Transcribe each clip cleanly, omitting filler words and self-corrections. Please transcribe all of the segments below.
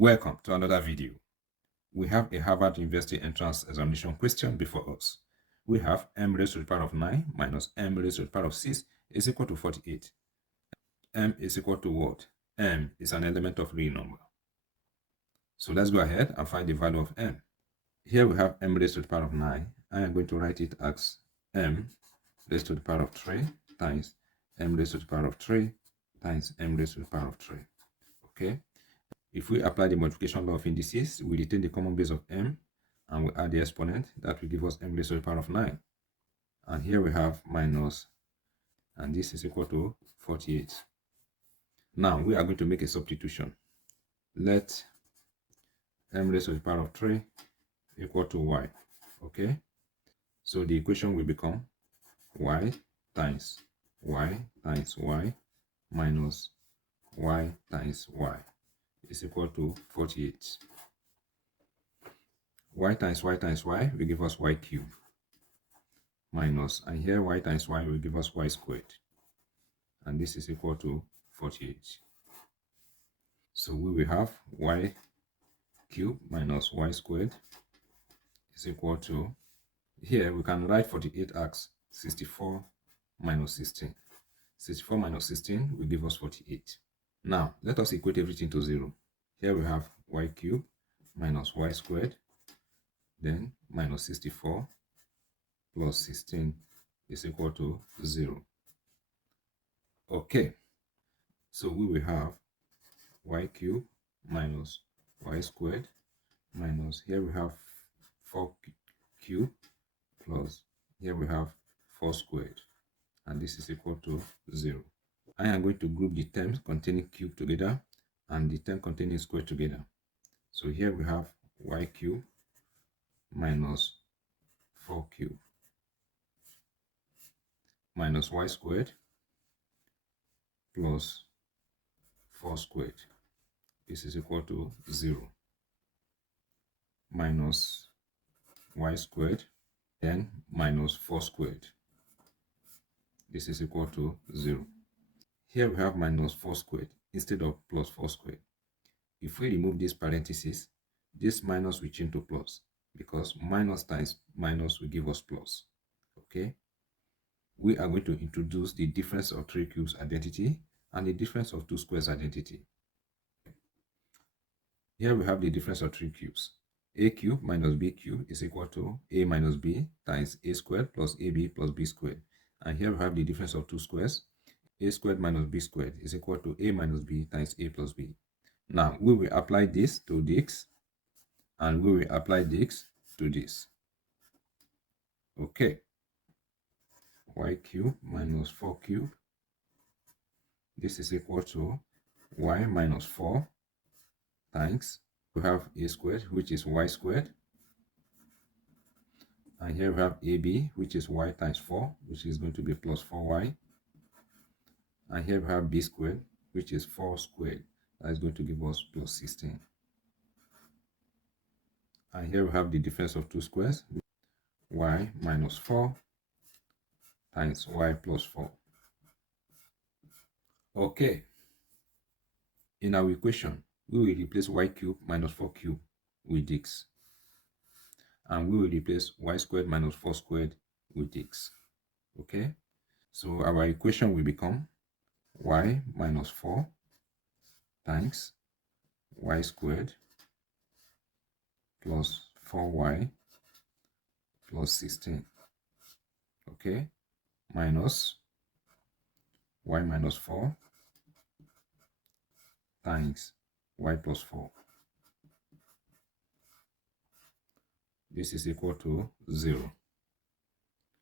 Welcome to another video. We have a Harvard University entrance examination question before us. We have m raised to the power of 9 minus m raised to the power of 6 is equal to 48. M is equal to what? M is an element of real number. So let's go ahead and find the value of m. Here we have m raised to the power of 9. I am going to write it as m raised to the power of 3 times m raised to the power of 3 times m raised to the power of 3. Okay? If we apply the multiplication law of indices, we retain the common base of m and we add the exponent. That will give us m raised to the power of 9. And here we have minus, and this is equal to 48. Now we are going to make a substitution. Let m raised to the power of 3 equal to y. Okay? So the equation will become y times y times y minus y times y is equal to 48. Y times y times y will give us y cubed minus, and here y times y will give us y squared, and this is equal to 48. So we will have y cubed minus y squared is equal to, here we can write 48 as 64 minus 16. 64 minus 16 will give us 48. Now let us equate everything to 0. Here we have y cubed minus y squared, then minus 64 plus 16 is equal to 0. Okay, so we will have y cubed minus y squared minus, here we have 4 cubed plus, here we have 4 squared, and this is equal to 0. I am going to group the terms containing cube together and the term containing square together. So here we have y cubed minus 4 cubed minus y squared plus 4 squared. This is equal to 0. Minus y squared, then minus 4 squared. This is equal to 0. Here we have minus 4 squared instead of plus 4 squared. If we remove this parenthesis, this minus will change to plus, because minus times minus will give us plus. Okay? We are going to introduce the difference of 3 cubes identity and the difference of 2 squares identity. Here we have the difference of 3 cubes. A cube minus b cube is equal to a minus b times a squared plus ab plus b squared. And here we have the difference of 2 squares. A squared minus b squared is equal to a minus b times a plus b. Now we will apply this to this, and we will apply this to this. Okay. Y cube minus 4 cube. This is equal to y minus 4 times, we have a squared, which is y squared. And here we have ab, which is y times 4, which is going to be plus 4y. And here we have b squared, which is 4 squared. That is going to give us plus 16. And here we have the difference of 2 squares, y minus 4 times y plus 4. Okay. In our equation, we will replace y cubed minus 4 cubed with this. And we will replace y squared minus 4 squared with this. Okay? So our equation will become y minus 4 times y squared plus 4y plus 16. Okay? Minus y minus 4 times y plus 4. This is equal to 0.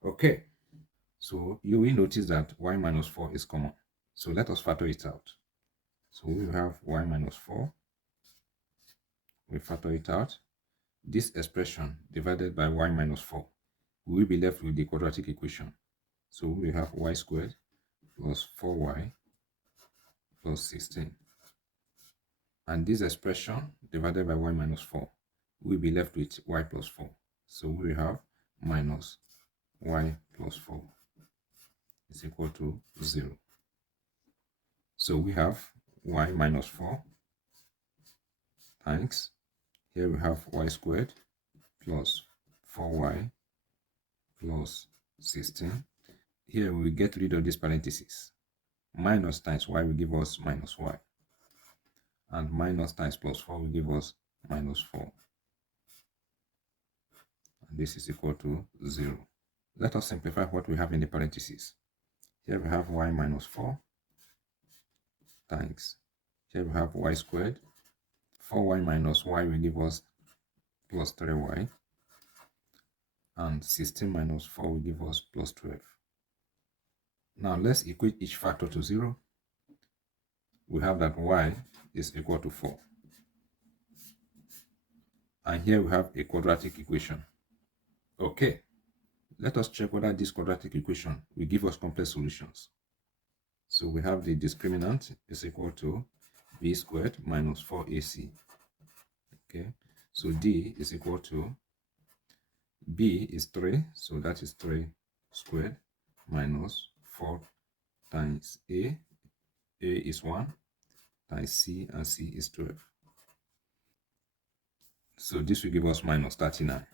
Okay, so you will notice that y minus 4 is common. So let us factor it out. So we will have y minus 4. We factor it out. This expression divided by y minus 4, we will be left with the quadratic equation. So we will have y squared plus 4y plus 16. And this expression divided by y minus 4, we'll be left with y plus 4. So we have minus y plus 4 is equal to 0. So we have y minus 4 times, here we have y squared plus 4y plus 16. Here we will get rid of this parenthesis. Minus times y will give us minus y. And minus times plus 4 will give us minus 4. And this is equal to 0. Let us simplify what we have in the parentheses. Here we have y minus 4 times. Here we have y squared. 4y minus y will give us plus 3y. And 16 minus 4 will give us plus 12. Now let's equate each factor to 0. We have that y is equal to 4. And here we have a quadratic equation. Okay, let us check whether this quadratic equation will give us complex solutions. So we have the discriminant is equal to b squared minus 4ac. Okay, so d is equal to b is 3, so that is 3 squared minus 4 times a is 1 times c, and c is 12. So this will give us minus 39.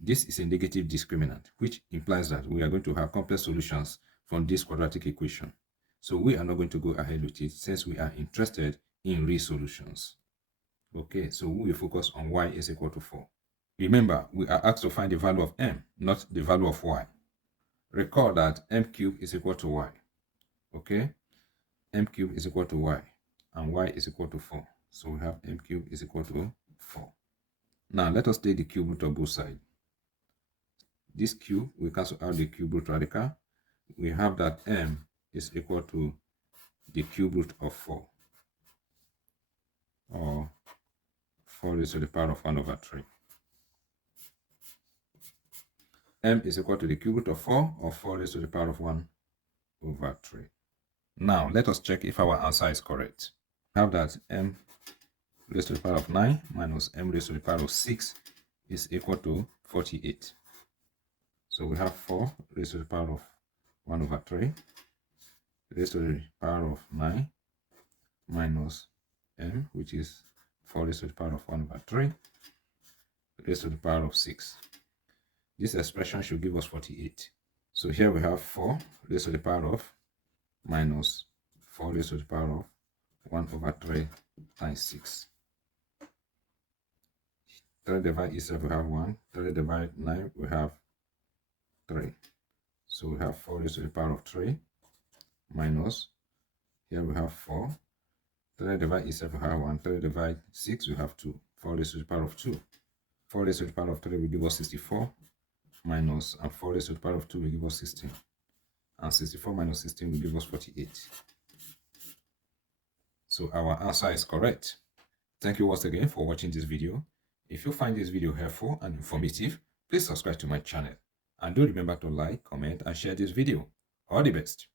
This is a negative discriminant, which implies that we are going to have complex solutions from this quadratic equation. So we are not going to go ahead with it since we are interested in real solutions. Okay, so we will focus on y is equal to 4. Remember, we are asked to find the value of m, not the value of y. Recall that m cubed is equal to y. Okay, m cubed is equal to y, and y is equal to 4. So we have m cubed is equal to 4. Now let us take the cube root of both sides. This cube, we cancel out the cube root radical. We have that m is equal to the cube root of 4, or 4 raised to the power of 1 over 3. M is equal to the cube root of 4, or 4 raised to the power of 1 over 3. Now, let us check if our answer is correct. We have that m raised to the power of 9 minus m raised to the power of 6 is equal to 48. So we have 4 raised to the power of 1 over 3 raised to the power of 9 minus m, which is 4 raised to the power of 1 over 3 raised to the power of 6. This expression should give us 48. So here we have 4 raised to the power of minus 4 raised to the power of 1 over 3 times 6. 3 divided itself, we have 1. 3 divided 9, we have 3. So we have 4 raised to the power of 3 minus, here we have 4. 3 divided itself, we have 1. 3 divided 6, we have 2. 4 raised to the power of 2. 4 raised to the power of 3 will give us 64 minus, and 4 raised to the power of 2 will give us 16. And 64 minus 16 will give us 48. So our answer is correct. Thank you once again for watching this video. If you find this video helpful and informative, please subscribe to my channel. And do remember to like, comment, and share this video. All the best.